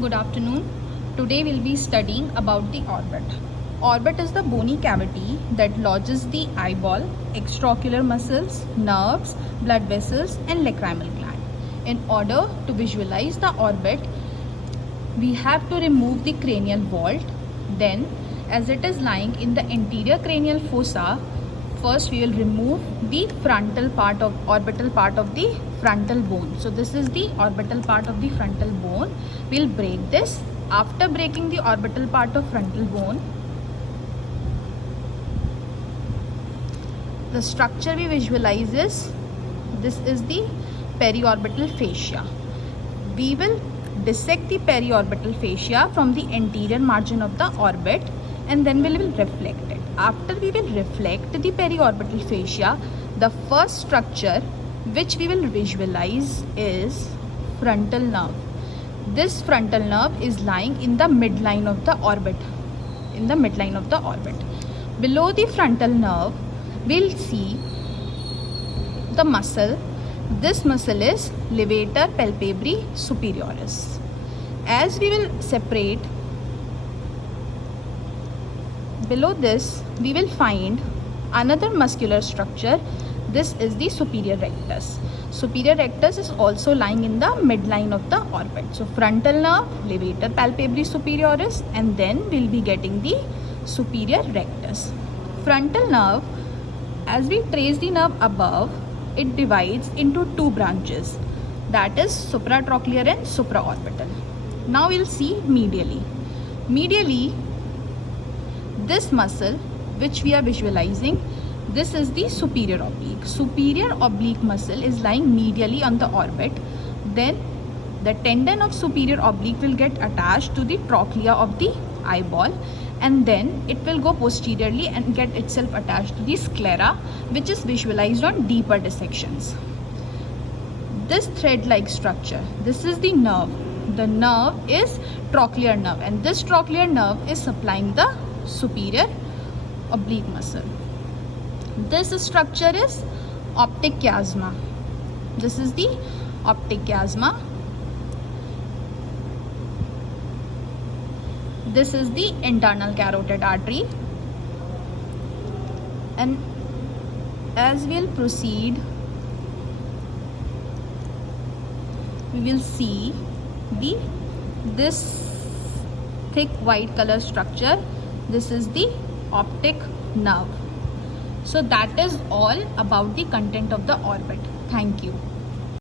Good afternoon. Today we'll be studying about the orbit. Orbit is the bony cavity that lodges the eyeball, extraocular muscles, nerves, blood vessels and lacrimal gland. In order to visualize the orbit, we have to remove the cranial vault. Then, as it is lying in the anterior cranial fossa, first we will remove the frontal part of orbital part of the frontal bone. So this is the orbital part of the frontal bone. We'll break this. After breaking the orbital part of frontal bone, the structure we visualize is this is the periorbital fascia. We will dissect the periorbital fascia from the anterior margin of the orbit and then we will reflect it. After we will reflect the periorbital fascia, the first structure which we will visualize is frontal nerve. This frontal nerve is lying in the midline of the orbit. Below the frontal nerve, we'll see the muscle. This muscle is levator palpebri superioris. As we will separate, below this we will find another muscular structure. This is the superior rectus. Superior rectus is also lying in the midline of the orbit. So frontal nerve, levator palpebri superioris, and then we'll be getting the superior rectus. Frontal nerve, as we trace the nerve above, it divides into two branches, that is supratrochlear and supraorbital. Now we'll see medially. Medially, this muscle which we are visualizing, this is the superior oblique. Superior oblique muscle is lying medially on the orbit. Then the tendon of superior oblique will get attached to the trochlea of the eyeball, and then it will go posteriorly and get itself attached to the sclera, which is visualized on deeper dissections. This thread-like structure, this is the nerve. The nerve is trochlear nerve, and this trochlear nerve is supplying the superior oblique muscle. This structure is optic chiasma. This is the optic chiasma. This is the internal carotid artery. And as we'll proceed, we will see this thick white color structure. This is the optic nerve. So that is all about the content of the orbit. Thank you.